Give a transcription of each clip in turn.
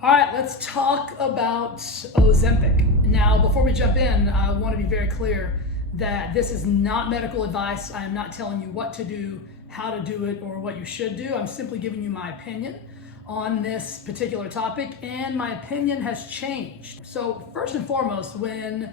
All right, let's talk about Ozempic. Now, before we jump in, I want to be very clear that this is not medical advice. I am not telling you what to do, how to do it, or what you should do. I'm simply giving you my opinion on this particular topic, and my opinion has changed. So first and foremost, when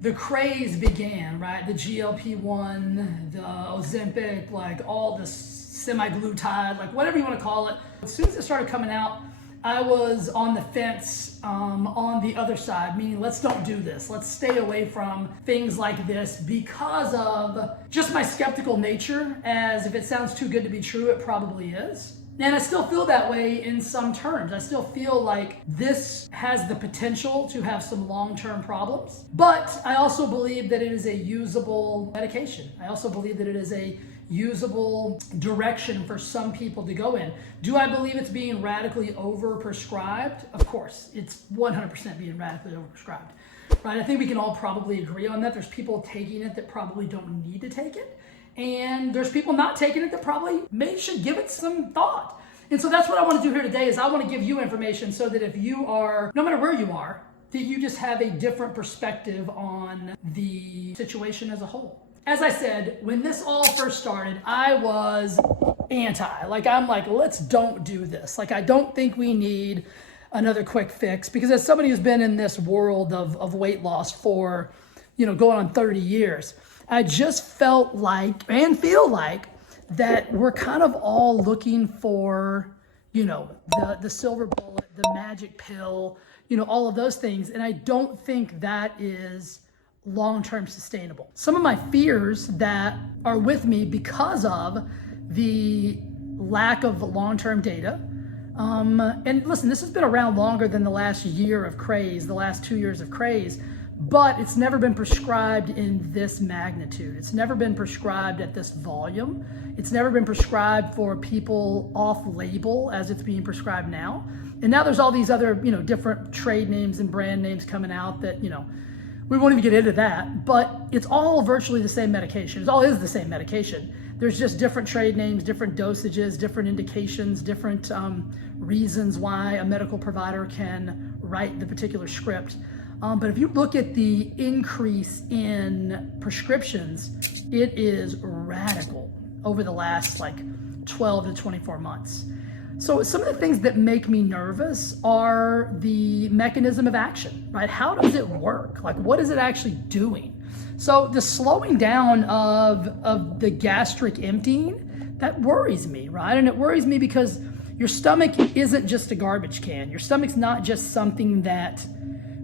the craze began, right, the GLP-1, the Ozempic, like all the semi-glutide, like whatever you want to call it, as soon as it started coming out, I was on the fence, on the other side, meaning let's don't do this. Let's stay away from things like this because of just my skeptical nature, as if it sounds too good to be true, it probably is. And I still feel that way in some terms. I still feel like this has the potential to have some long-term problems, but I also believe that it is a usable medication. I also believe that it is a usable direction for some people to go in. Do I believe it's being radically overprescribed? Of course, it's 100% being radically overprescribed, right? I think we can all probably agree on that. There's people taking it that probably don't need to take it, and there's people not taking it that probably maybe should give it some thought. And so that's what I want to do here today, is I want to give you information so that if you are, no matter where you are, that you just have a different perspective on the situation as a whole. As I said, when this all first started, I was anti. I'm like, let's don't do this. Like, I don't think we need another quick fix, because as somebody who's been in this world of weight loss for, going on 30 years, I just felt like and feel like that we're kind of all looking for, the silver bullet, the magic pill, all of those things. And I don't think that is long-term sustainable. Some of my fears that are with me because of the lack of long-term data, and listen, this has been around longer than the last year of craze, the last 2 years of craze, but it's never been prescribed in this magnitude. It's never been prescribed at this volume. It's never been prescribed for people off-label as it's being prescribed now. And now there's all these other, different trade names and brand names coming out that, we won't even get into that, but it's all virtually the same medication. It all is the same medication. There's just different trade names, different dosages, different indications, different reasons why a medical provider can write the particular script. But if you look at the increase in prescriptions, it is radical over the last 12 to 24 months. So some of the things that make me nervous are the mechanism of action, right? How does it work? What is it actually doing? So the slowing down of the gastric emptying, that worries me, right? And it worries me because your stomach isn't just a garbage can. Your stomach's not just something that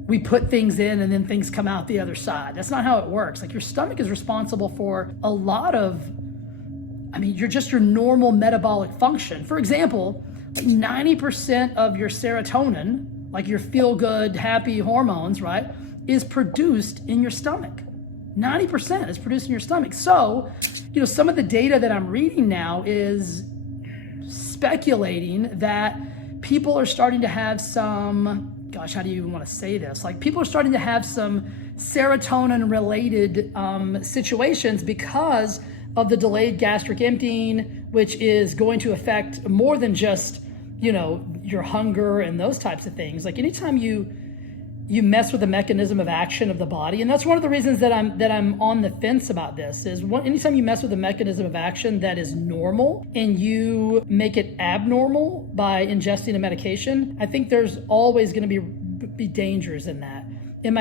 we put things in and then things come out the other side. That's not how it works. Your stomach is responsible for a lot of, you're just your normal metabolic function. For example, 90% of your serotonin, your feel-good, happy hormones, right, is produced in your stomach. 90% is produced in your stomach. So, some of the data that I'm reading now is speculating that people are starting to have some, gosh, how do you even want to say this? People are starting to have some serotonin-related situations because of the delayed gastric emptying, which is going to affect more than just, your hunger and those types of things. Anytime you mess with the mechanism of action of the body, and that's one of the reasons that I'm on the fence about this, is anytime you mess with the mechanism of action that is normal and you make it abnormal by ingesting a medication, I think there's always going to be dangers in that. And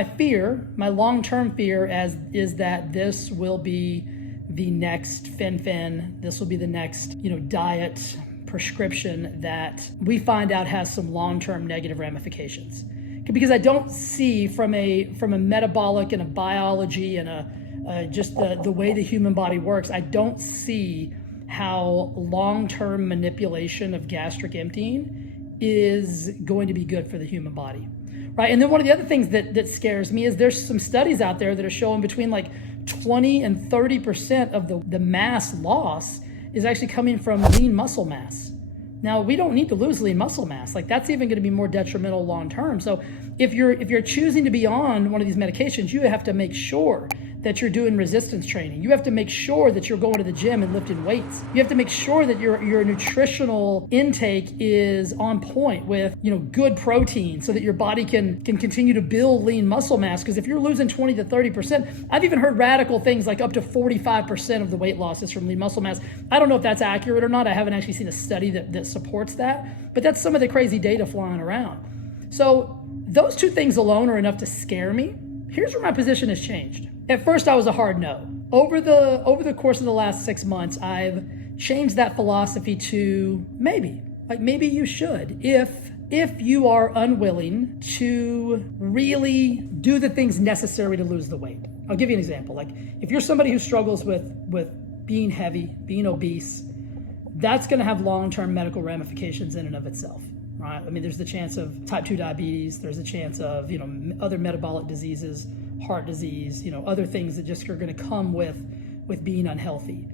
my long-term fear is that this will be the next fen-phen, this will be the next, diet prescription that we find out has some long-term negative ramifications. Because I don't see from a metabolic and a biology and just the way the human body works, I don't see how long-term manipulation of gastric emptying is going to be good for the human body, right? And then one of the other things that scares me is there's some studies out there that are showing between 20 and 30% of the mass loss is actually coming from lean muscle mass. Now, we don't need to lose lean muscle mass. That's even going to be more detrimental long term. So if you're choosing to be on one of these medications, you have to make sure that you're doing resistance training. You have to make sure that you're going to the gym and lifting weights. You have to make sure that your nutritional intake is on point with, good protein so that your body can continue to build lean muscle mass. Because if you're losing 20 to 30%, I've even heard radical things like up to 45% of the weight loss is from lean muscle mass. I don't know if that's accurate or not. I haven't actually seen a study that supports that, but that's some of the crazy data flying around. So those two things alone are enough to scare me. Here's where my position has changed. At first, I was a hard no. Over the course of the last 6 months, I've changed that philosophy to maybe you should, if you are unwilling to really do the things necessary to lose the weight. I'll give you an example. Like if you're somebody who struggles with being heavy, being obese, that's going to have long-term medical ramifications in and of itself, right? I mean, there's the chance of type 2 diabetes. There's a chance of, other metabolic diseases, heart disease, other things that just are going to come with being unhealthy.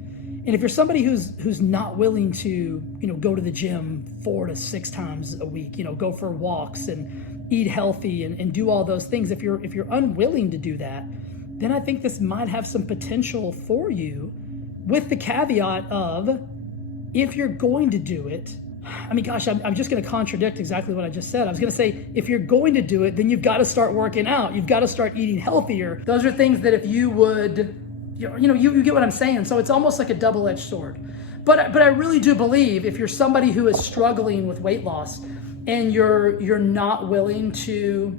And if you're somebody who's not willing to, go to the gym 4 to 6 times a week, go for walks and eat healthy and do all those things, if you're unwilling to do that, then I think this might have some potential for you, with the caveat of, if you're going to do it, I mean, gosh, I'm just going to contradict exactly what I just said. I was going to say, if you're going to do it, then you've got to start working out. You've got to start eating healthier. Those are things that if you would, you get what I'm saying. So it's almost like a double-edged sword. But I really do believe if you're somebody who is struggling with weight loss and you're not willing to,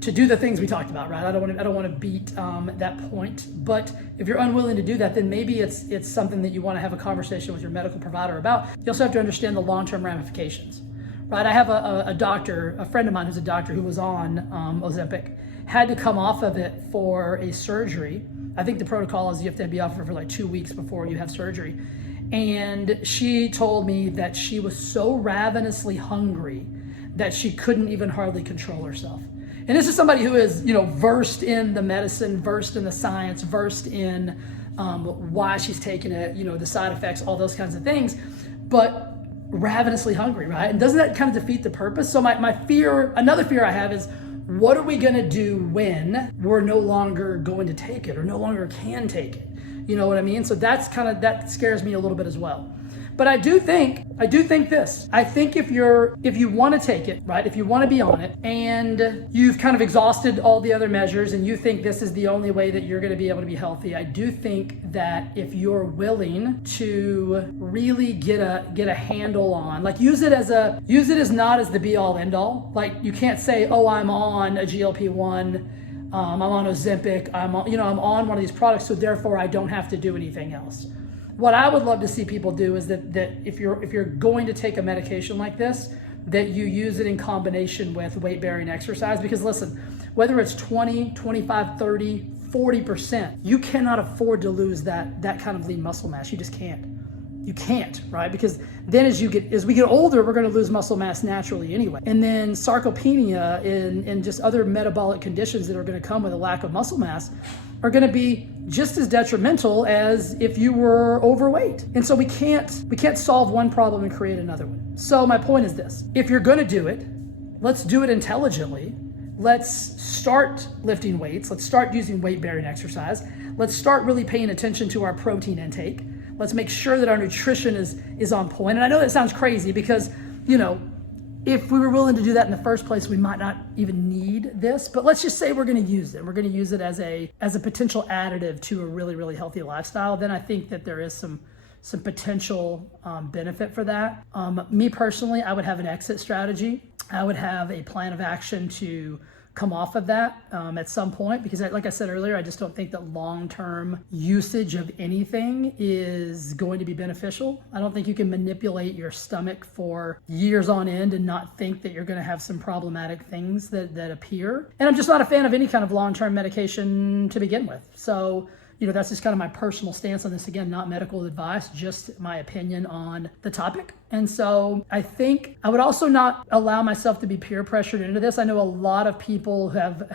to do the things we talked about, right? I don't want to beat that point, but if you're unwilling to do that, then maybe it's something that you want to have a conversation with your medical provider about. You also have to understand the long-term ramifications, right? I have a friend of mine who's a doctor who was on Ozempic, had to come off of it for a surgery. I think the protocol is you have to be off of it for like 2 weeks before you have surgery. And she told me that she was so ravenously hungry that she couldn't even hardly control herself. And this is somebody who is, versed in the medicine, versed in the science, versed in why she's taking it, the side effects, all those kinds of things, but ravenously hungry, right? And doesn't that kind of defeat the purpose? So another fear I have is, what are we going to do when we're no longer going to take it or no longer can take it? You know what I mean? So that scares me a little bit as well. But I do think this. I think if you want to take it, right? If you want to be on it and you've kind of exhausted all the other measures and you think this is the only way that you're going to be able to be healthy, I do think that if you're willing to really get a handle on, like use it as not as the be all end all. Like you can't say, oh, I'm on a GLP-1, I'm on Ozempic, I'm on one of these products, so therefore I don't have to do anything else. What I would love to see people do is that if you're going to take a medication like this, that you use it in combination with weight-bearing exercise. Because listen, whether it's 20, 25, 30, 40%, you cannot afford to lose that kind of lean muscle mass. You just can't. You can't, right? Because then as we get older, we're going to lose muscle mass naturally anyway. And then sarcopenia and just other metabolic conditions that are going to come with a lack of muscle mass are going to be just as detrimental as if you were overweight. And so we can't solve one problem and create another one. So my point is this: if you're going to do it, let's do it intelligently. Let's start lifting weights. Let's start using weight-bearing exercise. Let's start really paying attention to our protein intake. Let's make sure that our nutrition is on point. And I know that sounds crazy because, if we were willing to do that in the first place, we might not even need this. But let's just say we're going to use it. We're going to use it as a potential additive to a really, really healthy lifestyle. Then I think that there is some potential benefit for that. Me personally, I would have an exit strategy. I would have a plan of action to come off of that at some point, because like I said earlier, I just don't think that long-term usage of anything is going to be beneficial. I don't think you can manipulate your stomach for years on end and not think that you're going to have some problematic things that appear. And I'm just not a fan of any kind of long-term medication to begin with. So that's just kind of my personal stance on this. Again, not medical advice, just my opinion on the topic. And so I think I would also not allow myself to be peer pressured into this. I know a lot of people have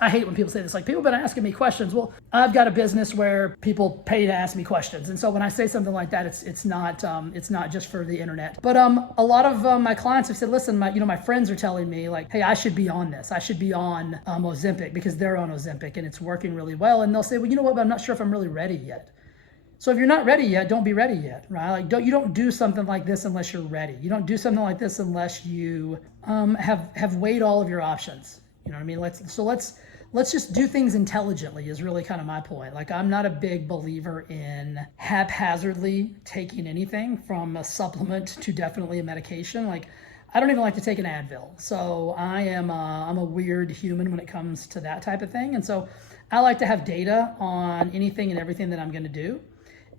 I hate when people say this, like, people have been asking me questions. Well, I've got a business where people pay to ask me questions. And so when I say something like that, it's not just for the internet. But a lot of my clients have said, listen, my friends are telling me, like, hey, I should be on this. I should be on Ozempic because they're on Ozempic and it's working really well. And they'll say, well, you know what, but I'm not sure if I'm really ready yet. So if you're not ready yet, don't be ready yet, right? Like, you don't do something like this unless you're ready. You don't do something like this unless you have weighed all of your options. You know what I mean? Let's just do things intelligently is really kind of my point. Like, I'm not a big believer in haphazardly taking anything from a supplement to definitely a medication. Like, I don't even like to take an Advil. So I'm a weird human when it comes to that type of thing. And so I like to have data on anything and everything that I'm going to do.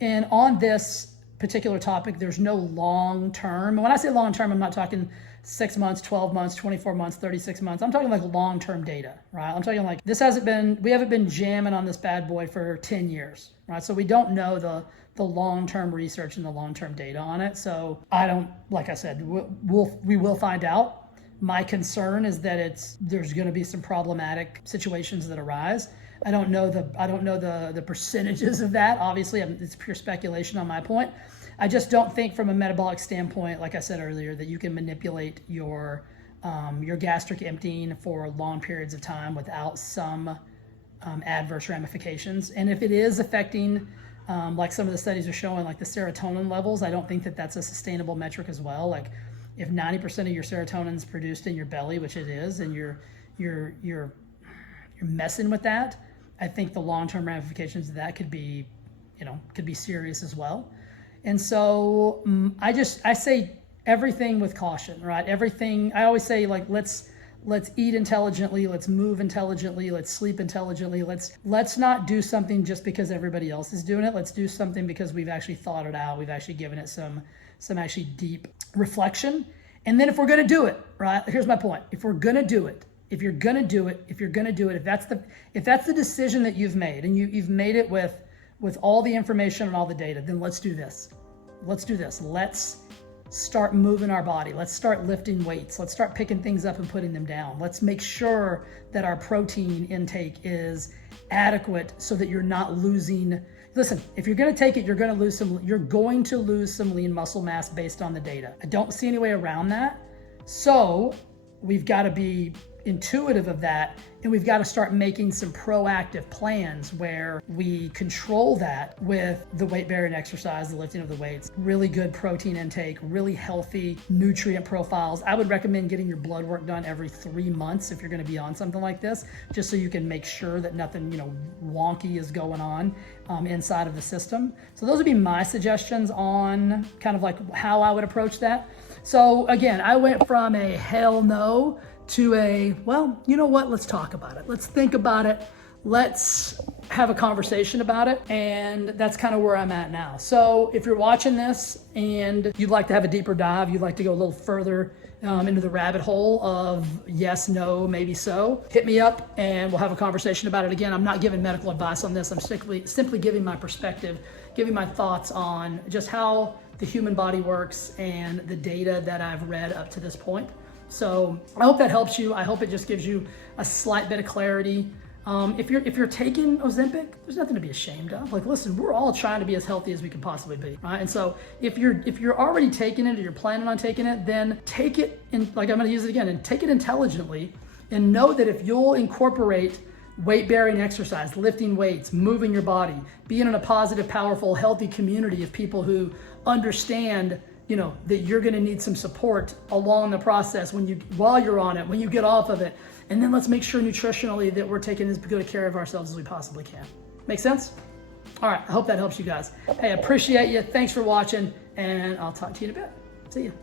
And on this particular topic, there's no long-term. When I say long-term, I'm not talking 6 months, 12 months, 24 months, 36 months. I'm talking like long-term data, right? I'm talking like we haven't been jamming on this bad boy for 10 years, right? So we don't know the long-term research and the long-term data on it. So I don't, like I said, we will find out. My concern is that there's going to be some problematic situations that arise. I don't know the percentages of that. Obviously, it's pure speculation on my point. I just don't think from a metabolic standpoint, like I said earlier, that you can manipulate your gastric emptying for long periods of time without some adverse ramifications. And if it is affecting, like some of the studies are showing, like the serotonin levels, I don't think that that's a sustainable metric as well. Like, if 90% of your serotonin is produced in your belly, which it is, and you're messing with that, I think the long-term ramifications of that could be serious as well. And so I say everything with caution, right? Everything, I always say, like, let's eat intelligently, let's move intelligently, let's sleep intelligently. Let's not do something just because everybody else is doing it. Let's do something because we've actually thought it out. We've actually given it some actually deep reflection. And then if we're going to do it, right? Here's my point. If we're going to do it, if that's the decision that you've made, and you've made it with all the information and all the data, then let's do this. Let's start moving our body. Let's start lifting weights. Let's start picking things up and putting them down. Let's make sure that our protein intake is adequate so that you're not losing. Listen, if you're going to take it, you're going to lose some lean muscle mass based on the data. I don't see any way around that. So we've got to be intuitive of that, and we've got to start making some proactive plans where we control that with the weight bearing exercise, the lifting of the weights, really good protein intake, really healthy nutrient profiles. I would recommend getting your blood work done every 3 months if you're going to be on something like this, just so you can make sure that nothing wonky is going on inside of the system. So those would be my suggestions on kind of like how I would approach that. So again, I went from a hell no to a, well, you know what, let's talk about it. Let's think about it. Let's have a conversation about it. And that's kind of where I'm at now. So if you're watching this and you'd like to have a deeper dive, you'd like to go a little further into the rabbit hole of yes, no, maybe so, hit me up and we'll have a conversation about it. Again, I'm not giving medical advice on this. I'm simply giving my perspective, giving my thoughts on just how the human body works and the data that I've read up to this point. So I hope that helps you. I hope it just gives you a slight bit of clarity. If you're taking Ozempic, there's nothing to be ashamed of. Like, listen, we're all trying to be as healthy as we can possibly be, right? And so if you're already taking it or you're planning on taking it, then take it in, like I'm going to use it again, and take it intelligently, and know that if you'll incorporate weight-bearing exercise, lifting weights, moving your body, being in a positive, powerful, healthy community of people who understand that you're going to need some support along the process while you're on it, when you get off of it. And then let's make sure nutritionally that we're taking as good care of ourselves as we possibly can. Make sense? All right. I hope that helps you guys. Hey, I appreciate you. Thanks for watching, and I'll talk to you in a bit. See you.